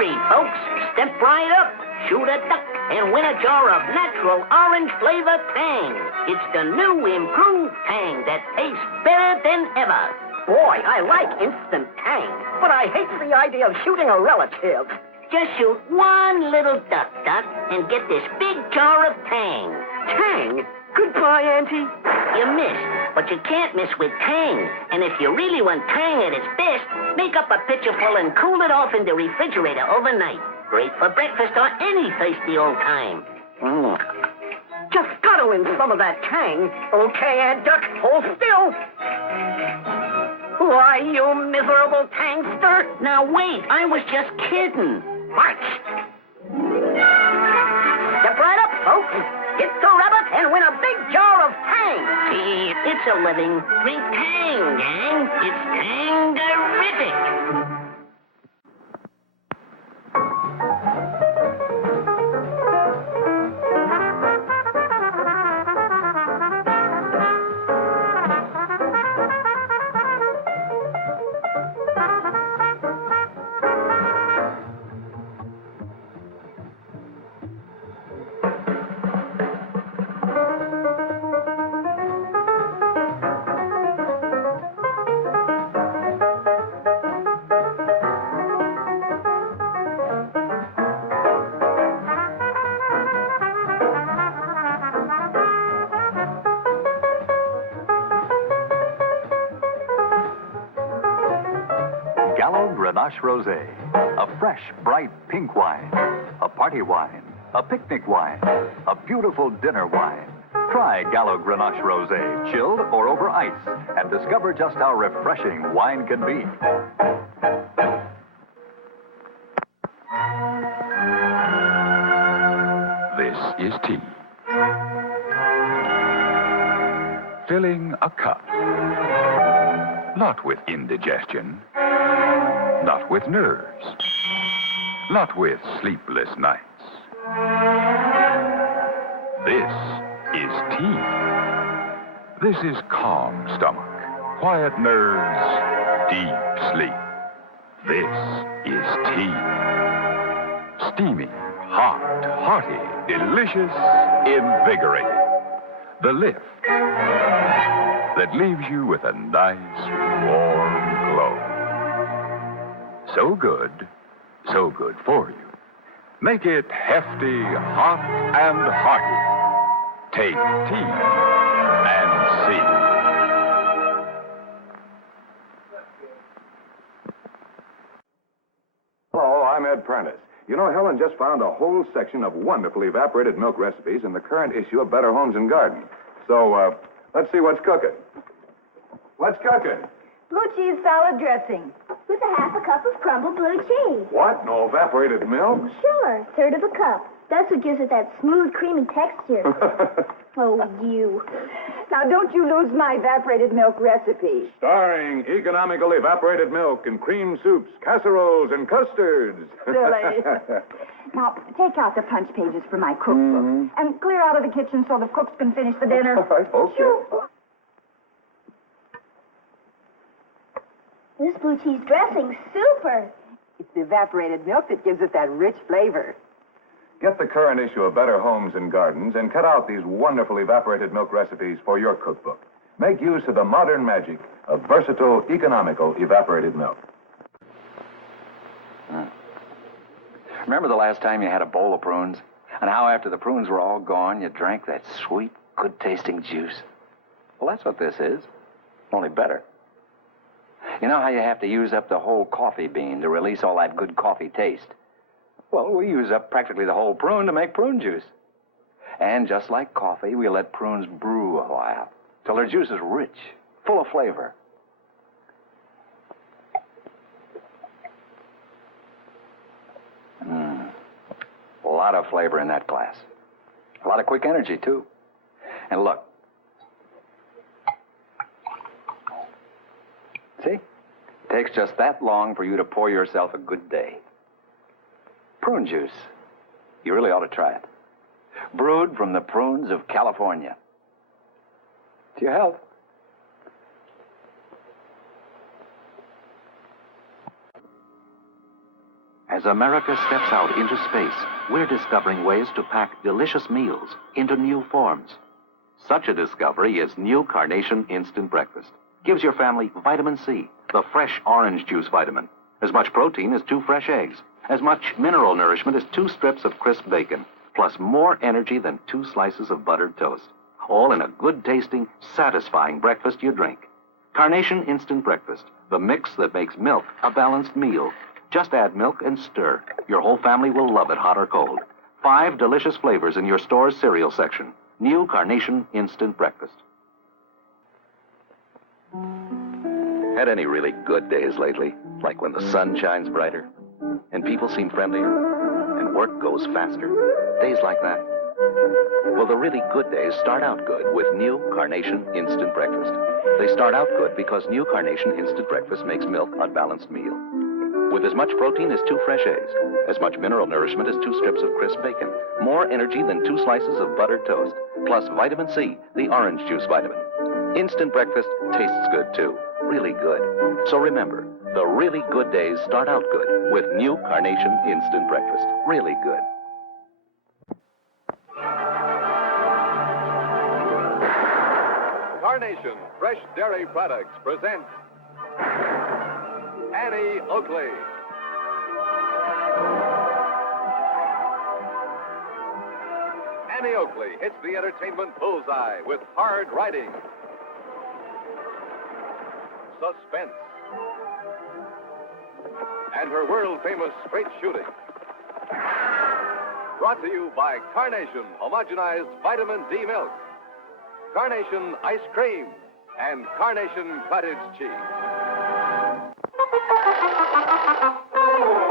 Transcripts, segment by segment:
read, folks. Step right up, shoot a duck, and win a jar of natural orange flavor Tang. It's the new improved Tang that tastes better than ever. Boy, I like instant Tang, but I hate the idea of shooting a relative. Just shoot one little duck, and get this big jar of Tang. Tang? Goodbye, Auntie. You missed, but you can't miss with Tang. And if you really want Tang at its best, make up a pitcher full and cool it off in the refrigerator overnight. Great for breakfast or any thirsty old time. Just scuttle in some of that Tang. Okay, Aunt Duck, hold still. Why, you miserable Tangster? Now wait, I was just kidding. March. Step right up, folks. Hit the rabbit and win a big jar of Tang. See, it's a living. Drink Tang, gang. It's Tang-erific. Grenache Rosé, a fresh, bright pink wine, a party wine, a picnic wine, a beautiful dinner wine. Try Gallo Grenache Rosé, chilled or over ice, and discover just how refreshing wine can be. This is tea. Filling a cup. Not with indigestion. Not with nerves. Not with sleepless nights. This is tea. This is calm stomach, quiet nerves, deep sleep. This is tea. Steamy, hot, hearty, delicious, invigorating. The lift that leaves you with a nice, warm glow. So good for you. Make it hefty, hot, and hearty. Take tea and see. Hello, I'm Ed Prentice. You know, Helen just found a whole section of wonderful evaporated milk recipes in the current issue of Better Homes and Garden. So, let's see what's cooking. What's cooking? Blue cheese salad dressing. With a half a cup of crumbled blue cheese. What? No evaporated milk? Sure, third of a cup. That's what gives it that smooth, creamy texture. Oh, you. Now, don't you lose my evaporated milk recipe. Starring economical evaporated milk and cream soups, casseroles, and custards. Silly. Now, take out the punch pages for my cookbook. And clear out of the kitchen so the cooks can finish the dinner. All right, okay. Sure. This blue cheese dressing's super. It's the evaporated milk that gives it that rich flavor. Get the current issue of Better Homes and Gardens and cut out these wonderful evaporated milk recipes for your cookbook. Make use of the modern magic of versatile, economical evaporated milk. Remember the last time you had a bowl of prunes? And how after the prunes were all gone, you drank that sweet, good-tasting juice? Well, that's what this is, only better. You know how you have to use up the whole coffee bean to release all that good coffee taste? Well, we use up practically the whole prune to make prune juice. And just like coffee, we let prunes brew a while till their juice is rich, full of flavor. A lot of flavor in that glass. A lot of quick energy, too. And look. See? It takes just that long for you to pour yourself a good day. Prune juice. You really ought to try it. Brewed from the prunes of California. To your health. As America steps out into space, we're discovering ways to pack delicious meals into new forms. Such a discovery is new Carnation Instant Breakfast. Gives your family vitamin C, the fresh orange juice vitamin, as much protein as 2 fresh eggs, as much mineral nourishment as 2 strips of crisp bacon, plus more energy than 2 slices of buttered toast. All in a good-tasting, satisfying breakfast you drink. Carnation Instant Breakfast, the mix that makes milk a balanced meal. Just add milk and stir. Your whole family will love it, hot or cold. 5 delicious flavors in your store's cereal section. New Carnation Instant Breakfast. Had any really good days lately? Like when the sun shines brighter, and people seem friendlier, and work goes faster? Days like that? Well, the really good days start out good with new Carnation Instant Breakfast. They start out good because new Carnation Instant Breakfast makes milk a balanced meal. With as much protein as 2 fresh eggs, as much mineral nourishment as 2 strips of crisp bacon, more energy than 2 slices of buttered toast, plus vitamin C, the orange juice vitamin. Instant breakfast tastes good, too. Really good. So remember, the really good days start out good with new Carnation Instant Breakfast. Really good. Carnation Fresh Dairy Products present Annie Oakley. Annie Oakley hits the entertainment bullseye with hard riding, suspense, and her world-famous straight shooting. Brought to you by Carnation Homogenized Vitamin D Milk, Carnation Ice Cream, and Carnation Cottage Cheese.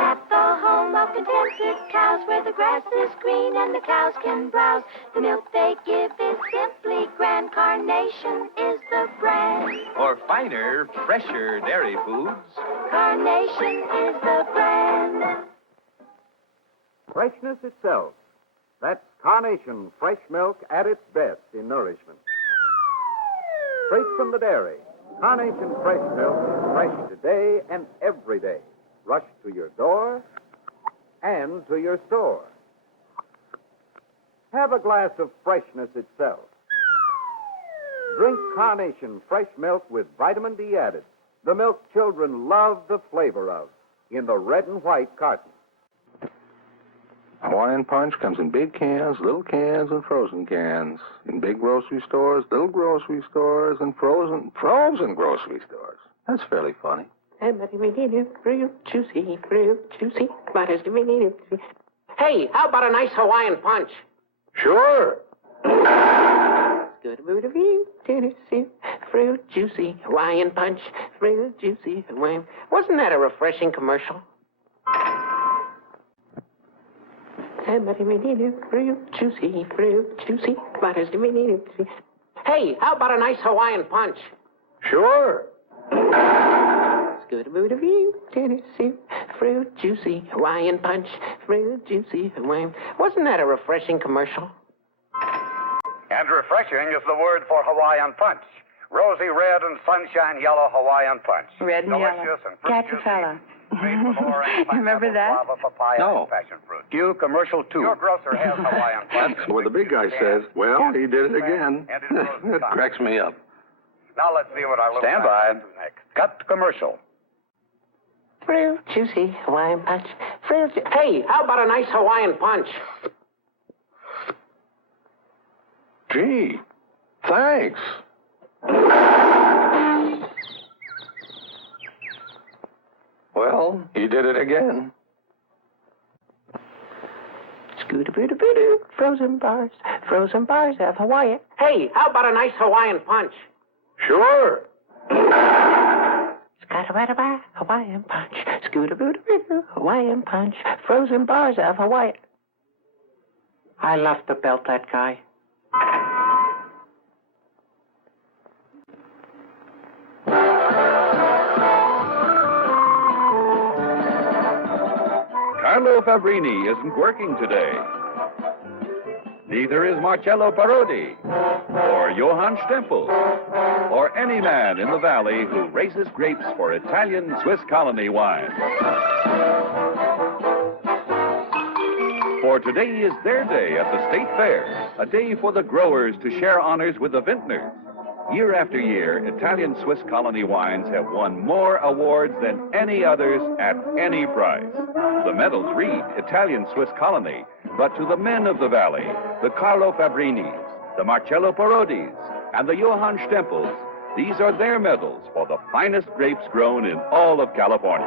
At the home of contented cows, where the grass is green and the cows can browse, the milk they give is simply grand. Carnation is the brand. For finer, fresher dairy foods, Carnation is the brand. Freshness itself. That's Carnation fresh milk at its best in nourishment. Straight from the dairy, Carnation fresh milk is fresh today and every day. Rushed to your door and to your store. Have a glass of freshness itself. Drink Carnation fresh milk with vitamin D added. The milk children love the flavor of in the red and white carton. Hawaiian Punch comes in big cans, little cans, and frozen cans. In big grocery stores, little grocery stores, and frozen grocery stores. That's fairly funny. Fruit juicy, butter's Hey, how about a nice Hawaiian Punch? Sure. Good mood of you, Tennessee. Fruit juicy, Hawaiian Punch. Fruit juicy, Hawaiian. Wasn't that a refreshing commercial? Fruit juicy, butter's Hey, how about a nice Hawaiian Punch? Sure. Good mood of you, Tennessee. Fruit juicy, Hawaiian Punch. Fruit juicy, Hawaiian. Wasn't that a refreshing commercial? And refreshing is the word for Hawaiian Punch. Rosy red and sunshine yellow Hawaiian Punch. Red and delicious yellow. And fruit Catch a fella. Remember that? Guava, papaya, No. and passion fruit. Cue commercial 2. Your grocer has Hawaiian Punch. That's where the big guy says, well, he did it again. It cracks me up. Now let's see what our little Stand by. next. Cut commercial. Fruit juicy, Hawaiian Punch. Hey, how about a nice Hawaiian Punch? Gee, thanks. Well, he did it again. Scooter-booter-booter, frozen bars of Hawaiian. Hey, how about a nice Hawaiian Punch? Sure. Scooter-booter-booter, Hawaiian Punch. Scooter-booter-booter, Hawaiian Punch. Frozen bars of Hawaiian. I love to belt that guy. Carlo Fabrini isn't working today. Neither is Marcello Parodi, or Johann Stempel, or any man in the valley who raises grapes for Italian Swiss colony wine. for today is their day at the State Fair, a day for the growers to share honors with the vintners. Year after year, Italian Swiss colony wines have won more awards than any others at any prize. The medals read Italian Swiss colony, but to the men of the valley, the Carlo Fabrinis, the Marcello Parodis, and the Johann Stempels, these are their medals for the finest grapes grown in all of California.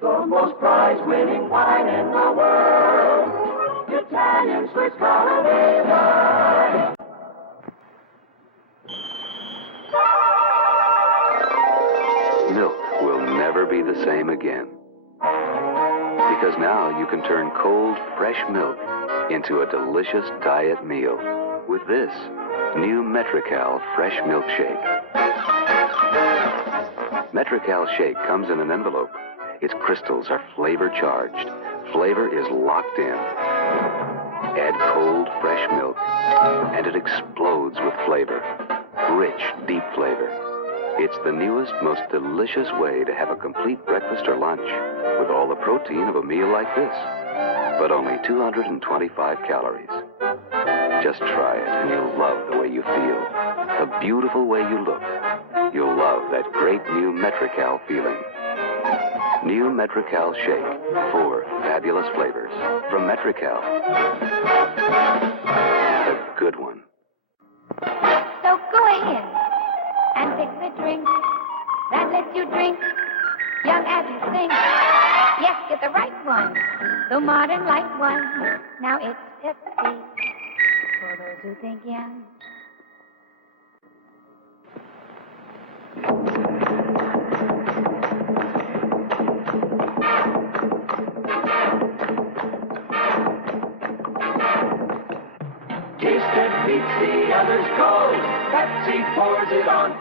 The most prize-winning wine in the world, Italian Swiss colony wine. Milk will never be the same again. Because now you can turn cold, fresh milk into a delicious diet meal with this new Metrical Fresh Milkshake. Metrical Shake comes in an envelope. Its crystals are flavor-charged. Flavor is locked in. Add cold, fresh milk, and it explodes with flavor. Rich, deep flavor. It's the newest, most delicious way to have a complete breakfast or lunch with all the protein of a meal like this, but only 225 calories. Just try it and you'll love the way you feel, the beautiful way you look. You'll love that great new Metrical feeling. New Metrical Shake, 4 fabulous flavors from Metrical. The good one. So go ahead and pick the drink that lets you drink young as you think. Yes, get the right one, the modern light one. Now it's Pepsi for those who think young. Taste that beats the others cold. Pepsi pours it on.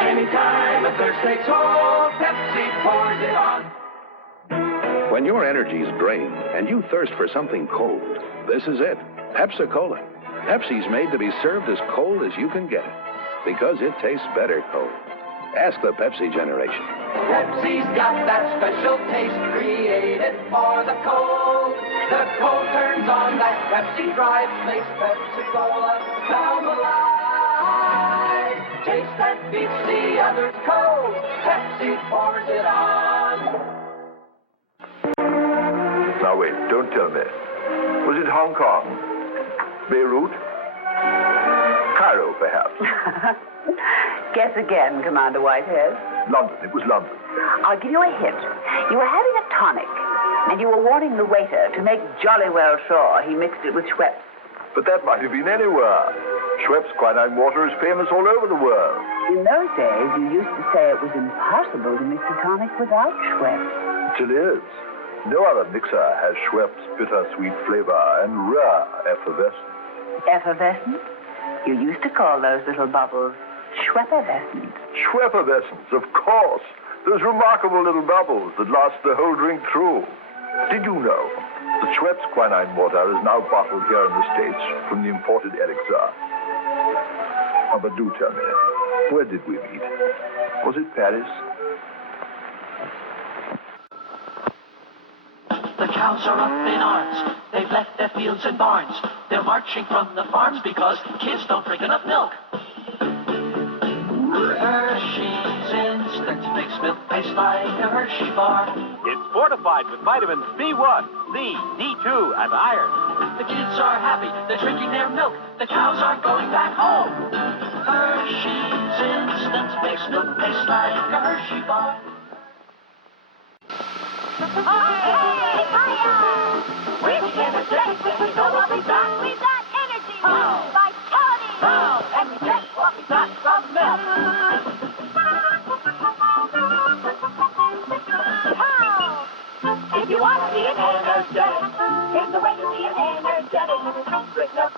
Anytime a thirst takes hold, Pepsi pours it on. When your energy's drained and you thirst for something cold, this is it. Pepsi-Cola. Pepsi's made to be served as cold as you can get it, because it tastes better cold. Ask the Pepsi generation. Pepsi's got that special taste created for the cold. The cold turns on that Pepsi drive, makes Pepsi-Cola come alive. Taste that beats the others cold. Pepsi pours it on. Now wait, don't tell me. Was it Hong Kong? Beirut? Cairo, perhaps? Guess again, Commander Whitehead. London. It was London. I'll give you a hint. You were having a tonic, and you were warning the waiter to make jolly well sure he mixed it with Schweppes. But that might have been anywhere. Schweppes quinine water is famous all over the world. In those days, you used to say it was impossible to mix a tonic without Schweppes. It still is. No other mixer has Schweppes' bittersweet flavor and rare effervescence. Effervescent? You used to call those little bubbles Schweppervescent. Schweppervescence, of course. Those remarkable little bubbles that last the whole drink through. Did you know that Schweppes quinine water is now bottled here in the States from the imported elixir? Oh, but do tell me, where did we meet? Was it Paris? The cows are up in arms. They've left their fields and barns. They're marching from the farms because kids don't drink enough milk. Hershey's Instant makes milk taste like a Hershey bar. It's fortified with vitamins B1, C, D2, and iron. The kids are happy. They're drinking their milk. The cows aren't going back home. Hershey's Instant makes milk taste like a Hershey bar. We're energetic when we know what we got. We got energy, vitality, and we get what we got from milk. If you want to be an energetic, here's the way to be an energetic. Drink milk